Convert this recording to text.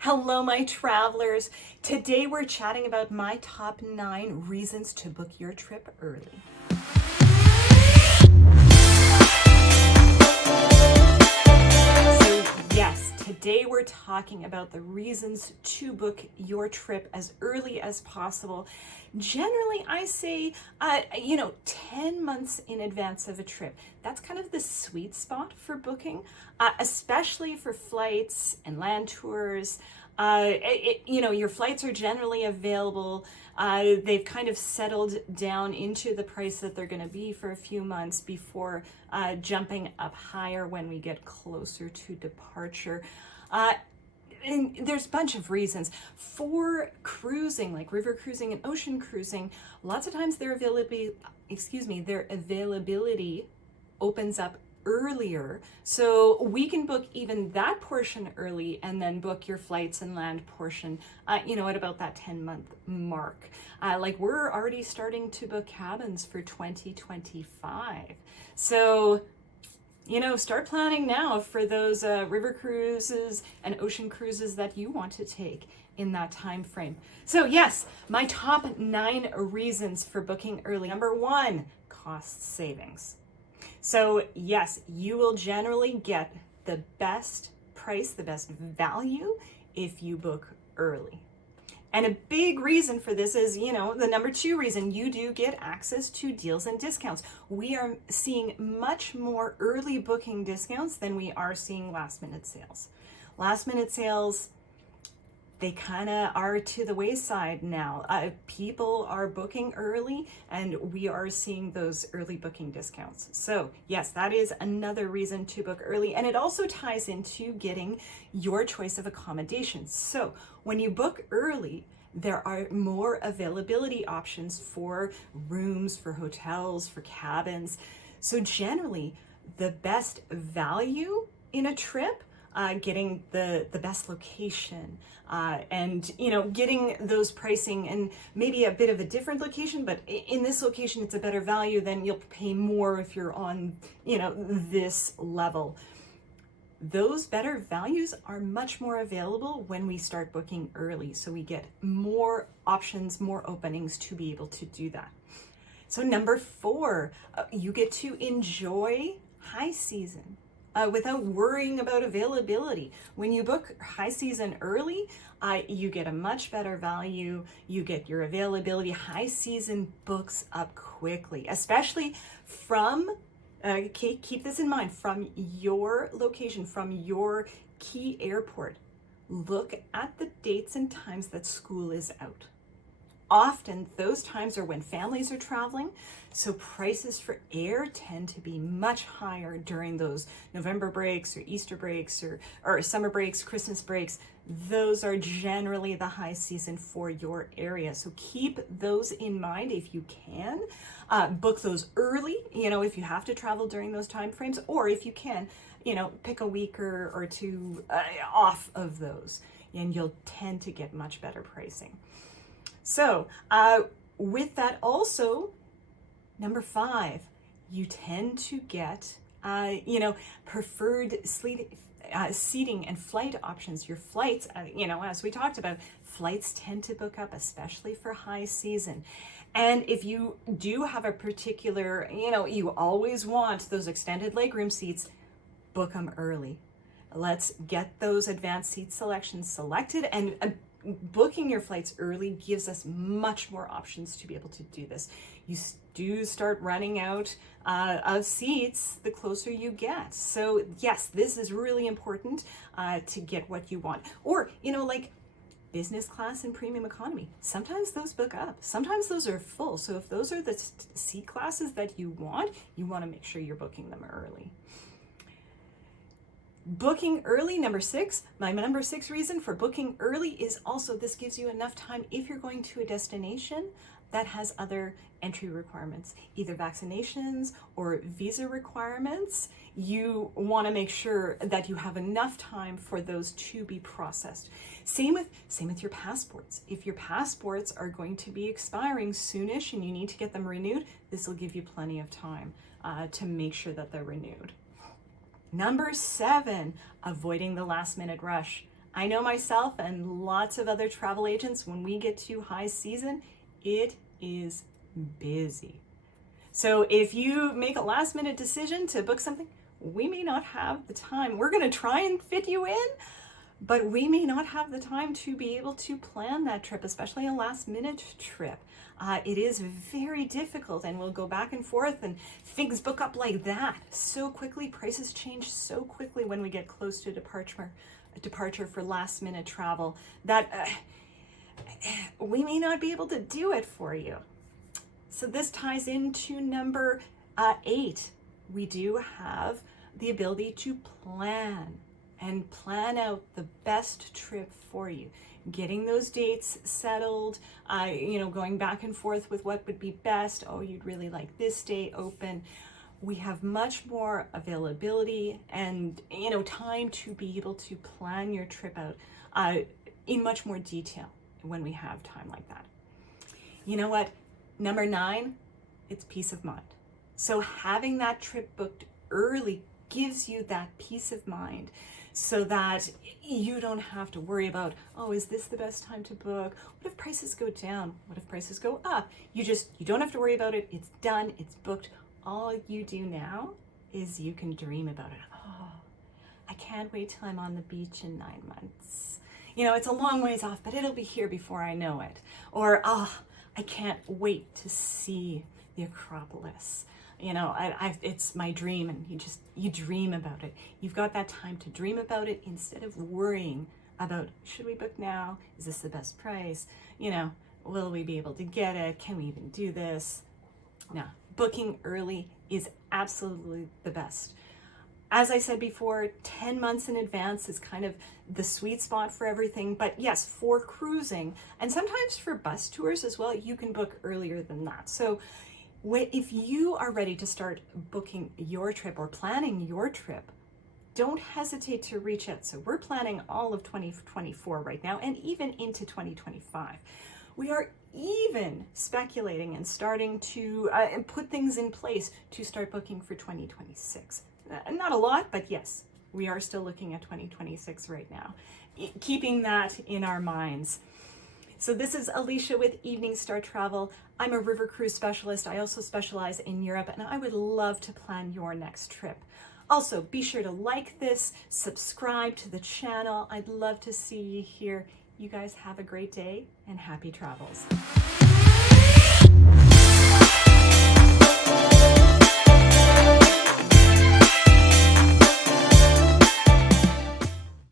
Hello, my travelers. Today we're chatting about my top 9 reasons to book your trip early. So yes, today we're talking about the reasons to book your trip as early as possible. Generally, I say, 10 months in advance of a trip. That's kind of the sweet spot for booking, especially for flights and land tours. Your flights are generally available. They've kind of settled down into the price that they're going to be for a few months before jumping up higher when we get closer to departure. And there's a bunch of reasons for cruising, like river cruising and ocean cruising. Lots of times their availability opens up earlier, so we can book even that portion early and then book your flights and land portion at about that 10-month mark. Like we're already starting to book cabins for 2025, so start planning now for those river cruises and ocean cruises that you want to take in that time frame. So yes, my top 9 reasons for booking early. Number 1, cost savings. So yes, you will generally get the best price, the best value if you book early. And a big reason for this is, the number 2 reason, you do get access to deals and discounts. We are seeing much more early booking discounts than we are seeing last minute sales. Last minute sales, they kind of are to the wayside now. People are booking early and we are seeing those early booking discounts. So yes, that is another reason to book early. And it also ties into getting your choice of accommodations. So when you book early, there are more availability options for rooms, for hotels, for cabins. So generally, the best value in a trip, getting the best location, and getting those pricing and maybe a bit of a different location, but in this location it's a better value, then you'll pay more if you're on this level. Those better values are much more available when we start booking early, so we get more options, more openings to be able to do that. So number 4, you get to enjoy high season without worrying about availability. When you book high season early, you get a much better value, you get your availability. High season books up quickly, especially from, keep this in mind, from your location, from your key airport. Look at the dates and times that school is out. Often those times are when families are traveling, so prices for air tend to be much higher during those November breaks or Easter breaks or summer breaks, Christmas breaks. Those are generally the high season for your area. So keep those in mind if you can. Book those early, if you have to travel during those time frames, or if you can, pick a week or 2 off of those, and you'll tend to get much better pricing. So with that also, number 5, you tend to get, preferred seating and flight options. Your flights, as we talked about, flights tend to book up, especially for high season. And if you do have a particular, you always want those extended legroom seats, book them early. Let's get those advanced seat selections selected, and booking your flights early gives us much more options to be able to do this. You do start running out of seats the closer you get. So yes, this is really important to get what you want. Or, like business class and premium economy. Sometimes those book up. Sometimes those are full. So if those are the seat classes that you want to make sure you're booking them early. Booking early, number 6, my number 6 reason for booking early is also this gives you enough time if you're going to a destination that has other entry requirements, either vaccinations or visa requirements. You want to make sure that you have enough time for those to be processed. Same with your passports. If your passports are going to be expiring soonish and you need to get them renewed, this will give you plenty of time to make sure that they're renewed. Number 7, avoiding the last minute rush. I know myself and lots of other travel agents, when we get to high season, it is busy. So if you make a last minute decision to book something, we may not have the time. We're going to try and fit you in, but we may not have the time to be able to plan that trip, especially a last minute trip. It is very difficult, and we'll go back and forth and things book up like that so quickly. Prices change so quickly when we get close to departure for last minute travel that we may not be able to do it for you. So this ties into number 8. We do have the ability to plan out the best trip for you. Getting those dates settled, going back and forth with what would be best. Oh, you'd really like this day open. We have much more availability and, time to be able to plan your trip out in much more detail when we have time like that. You know what? Number 9, it's peace of mind. So having that trip booked early gives you that peace of mind so that you don't have to worry about, oh, is this the best time to book? What if prices go down? What if prices go up? You don't have to worry about it. It's done. It's booked. All you do now is you can dream about it. Oh, I can't wait till I'm on the beach in 9 months. It's a long ways off, but it'll be here before I know it. Or, I can't wait to see the Acropolis. It's my dream, and you dream about it. You've got that time to dream about it instead of worrying about, should we book now? Is this the best price? Will we be able to get it? Can we even do this? No, booking early is absolutely the best. As I said before, 10 months in advance is kind of the sweet spot for everything. But yes, for cruising and sometimes for bus tours as well, you can book earlier than that. So if you are ready to start booking your trip or planning your trip, don't hesitate to reach out. So we're planning all of 2024 right now, and even into 2025. We are even speculating and starting to put things in place to start booking for 2026. Not a lot, but yes, we are still looking at 2026 right now, keeping that in our minds. So this is Alicia with Evening Star Travel. I'm a river cruise specialist. I also specialize in Europe, and I would love to plan your next trip. Also, be sure to like this, subscribe to the channel. I'd love to see you here. You guys have a great day and happy travels.